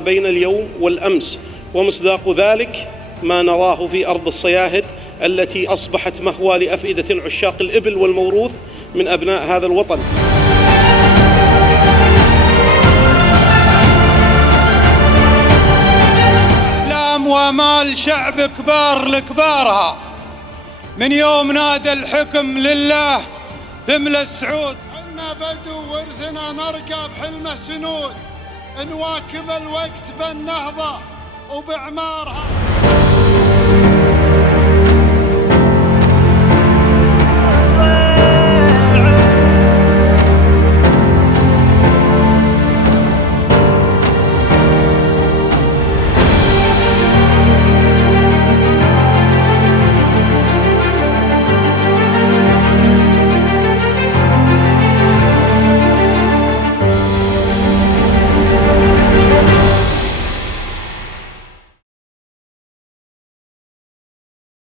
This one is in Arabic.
ما بين اليوم والأمس، ومصداق ذلك ما نراه في أرض الصياهد التي أصبحت مهوى لأفئدة عشاق الإبل والموروث من أبناء هذا الوطن. أحلام وآمال شعب كبار لكبارها، من يوم نادى الحكم لله ثمل السعود. عنا بدو ورثنا نرقى بحلمه سنود، نواكب الوقت بالنهضة وبإعمارها.